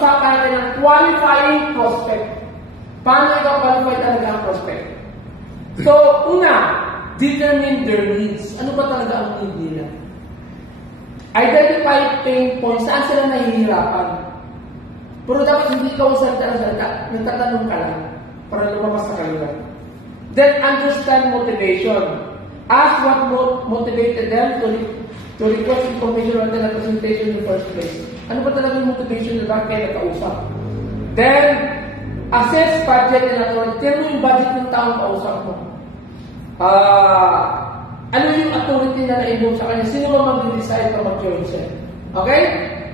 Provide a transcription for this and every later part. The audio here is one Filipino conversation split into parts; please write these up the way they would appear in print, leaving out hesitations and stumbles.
pag-usapan natin ang qualifying prospect. Paano ikaw qualify talaga ang prospect? So, una, determine their needs. Ano ba talaga ang need nila? Identify pain points. Saan sila nahihirapan? Pero dapat hindi ikaw salita, nagtatanong ka lang para lumabas sa kanila. Then, understand motivation. Ask what motivated them to request information on the representation in the first place. Ano ba talaga yung motivation na bakit kayo nakausap? Then, assess budget and authority. Tell mo yung budget ng taong kausap mo. Ano yung authority na na-involve sa kanya? Sino ba mag-decide pa mag-join siya? Okay?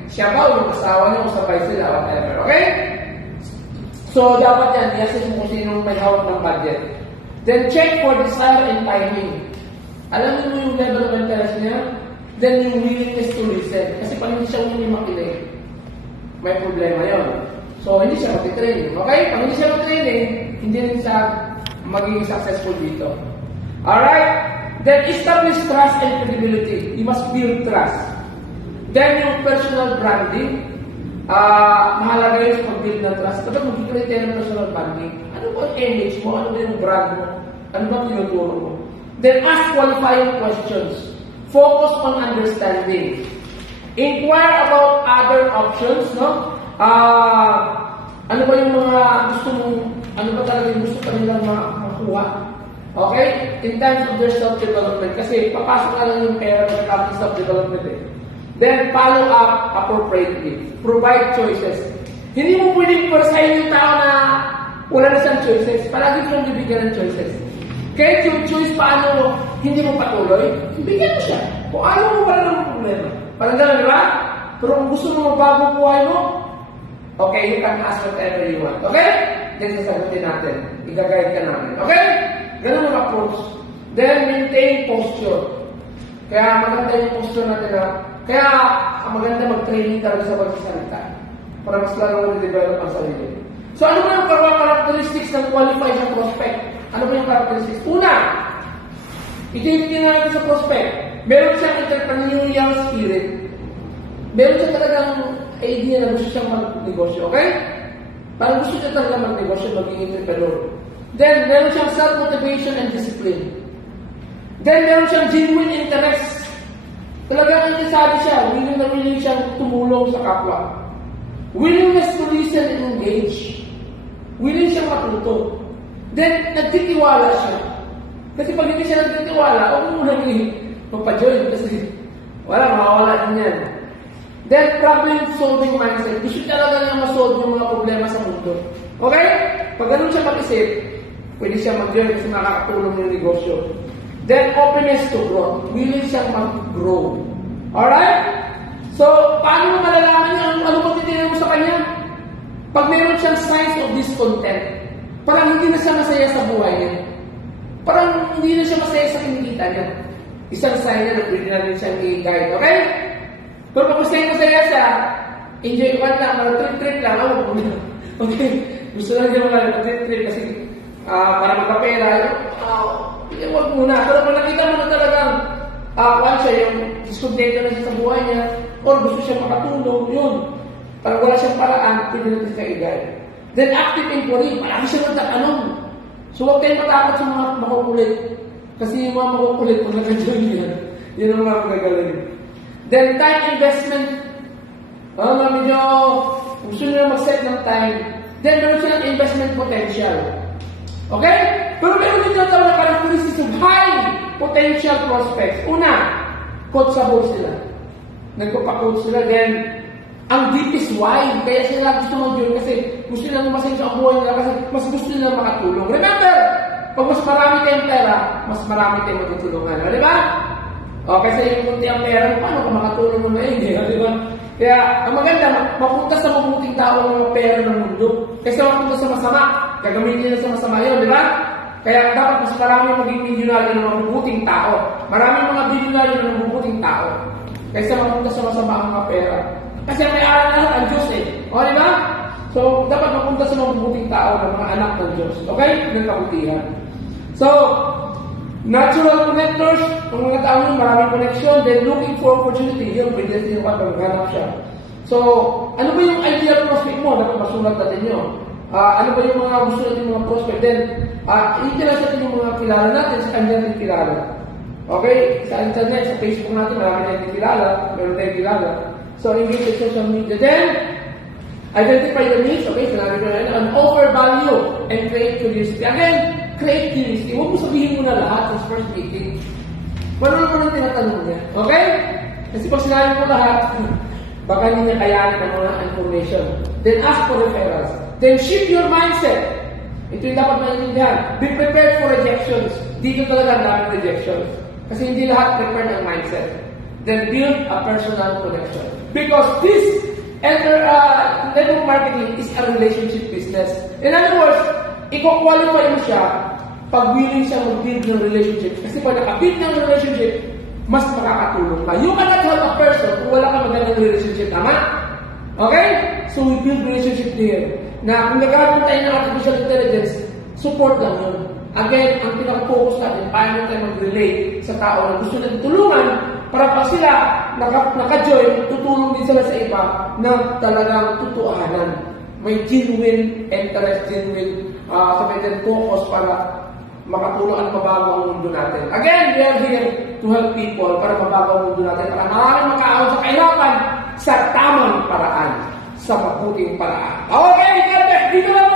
Siya ba o yung asawa niya o sabay sila, whatever. Okay? So, dapat yan. I-assess mo kung sino may hawak ng budget. Then, check for desire and timing. Alam mo yung level of interest niya? Then, yung willingness to listen. Kasi pag hindi siya hindi makinig, may problema yun. So, hindi siya mag-training. Okay? Pag hindi siya mag-training, hindi rin siya magiging successful dito. Alright? Then, establish trust and credibility. You must build trust. Then, yung personal branding. Mahalaga yun sa pag-build ng trust. Kapag mag-create tayo ng personal branding, ano ba yung image mo? Ano ba yung brand mo? Ano ba yung tinuturo mo? Then, ask qualifying questions. Focus on understanding. Inquire about other options, no? Ano ba yung mga gusto mong, ano ba talaga yung gusto kanilang makuha? Okay? In terms of their self-development. Kasi papasok na lang yung pera sa ating self-development eh. Then, follow up appropriately. Provide choices. Hindi mo pwedeng persahin yung tao na wala na siyang choices. Palagi siyang bibigyan ng choices. Kahit yung choice paano hindi mo patuloy, bigyan mo siya. Kung ayaw mo, wala namang problema. Parang gano'n, di ba? Pero kung gusto mo magbago buhay mo, okay, you can ask whatever you want. Okay? Then sasagutin natin. I-guide ka namin. Okay? Ganun ang approach. Then, maintain posture. Kaya maganda yung posture natin na, kaya maganda mag-training talaga sa pagsasalita para mas lalo mo develop ang sarili. So, ano ba yung characteristics ng qualified sa prospect? Ano ba yung characteristics? Una, ititin natin sa prospect. Meron siyang entrepreneurial spirit. Meron siya talagang idea na gusto siyang mag-negosyo. Okay? Parang gusto siya talaga mag-negosyo, maging entrepreneur. Then, meron siyang self-motivation and discipline. Then, meron siyang genuine interest. Talagang sabi siya, willing siyang tumulong sa kapwa. Willingness to listen and engage. Willing siyang matuto. Then, nagtitiwala siya. Kasi pag hindi siya nagtitiwala, huwag mo nang magpa-join kasi mawawala din yan. Then, problem-solving mindset. Gusto talaga niya ma-solve yung mga problema sa mundo. Okay? Pag ganun siya mag-isip, pwede siya mag-join kasi makakatulong yung negosyo. Then, openness to growth. Willing siyang mag-grow. Alright? So, paano mo malalaman niya? Ano magtitignan mo sa kanya? Pag meron siyang signs of discontent, parang hindi na siya masaya sa buhay niya. Parang hindi na siya masaya sa kinikita niya. Isang sign niya na pwede na rin siyang i-guide. Okay? Pero pag masaya siya, enjoy ko lang, trip-trip lang. Okay? Gusto lang niya mga trip-trip kasi para magkapera. Huwag muna. Pero kung nakita mo na talagang once siya yung discontento na siya sa buhay niya, or gusto siya makatulong, yun. Parang wala siyang paraan, pwede natin siya i-guide. Then active inquiry, marami siya magtatanong. So huwag kayong matakot sa mga makukulit. Kasi yung mga makukulit, kung nag-join yan, yun ang mga magagaling. Then time investment. Medyo gusto nyo mag-set ng time. Then meron silang investment potential. Okay? Pero meron din na tawag na characteristics of high potential prospects. Una, coachable sila. Nagpapacoach sila. Then, ang deep is wide. Kaya sila gusto mag-join kasi gusto nila lumasin sa buhay nila kasi mas gusto nila makatulong. Remember, pag mas marami kayong pera, mas marami kayong matutulungan. Di ba? O, kasi yung kunti ang pera, paano ka makatulong mo na yun? Di ba? Kaya, ang maganda, mapunta sa mabuting tao ang mga pera ng mundo. Kasi mapunta sa masama, gagamitin nila sa masama yun, di ba? Kaya dapat mas marami maging milyonaryo ng mga mabuting tao. Marami mga bilyonaryo ng mga mabuting tao. Kaysa mapunta sa masama ang mga pera. Kasi may aral na ang Diyos eh. O, di ba? So, dapat mapunta sa mga mabuting tao ng mga anak ng Diyos. Okay? Ng kabutihan. So, natural connectors, kung mga tao yun, maraming connection, then looking for opportunity, yun, pwede din yung maghanap siya. So, ano ba yung ideal prospect mo? Dapat masulat natin yun. Ano ba yung mga gusto natin mga prospect? Then, i-interest natin yung mga kilala natin sa kanya natin kilala. Okay? Sa internet, sa Facebook natin, marami natin kilala. Meron tayong kilala. So, engage with social media. Then, identify the needs. Okay? Sinabi ko na yun. And offer value and create curiosity. Again, create curiosity. Huwag mo sabihin mo na lahat sa first meeting. Paano naman ang tinatanong niya? Okay? Kasi pag sinabi mo lahat, baka hindi niya kayanin ang mga information. Then ask for referrals. Then shift your mindset. Ito yung dapat maintindihan. Be prepared for rejections. Dito talaga ang daming rejections. Kasi hindi lahat prepared ang mindset. Then build a personal connection. Because this network marketing is a relationship business. In other words, i-qualify mo siya pag willing siya mag-build ng relationship. Kasi pag naka-build ng relationship, mas makakatulong ka. You cannot help a person kung wala ka magandang relationship. Tama? Okay? So we build relationship here. Na kung nagkaroon tayo ng artificial intelligence, support lang yun. Again, ang pinag-focus natin, paano tayo mag-relate sa tao na gusto natin tulungan para pag sila naka-join, tutulong din sila sa iba na talagang tutuanan. May genuine interest, genuine focus para makatulong at mabago ang mundo natin. Again, we are here to help people para mabago ang mundo natin, para maaaring makaahon sa kahirapan sa tamang paraan, sa mabuting paraan. Okay, dito lang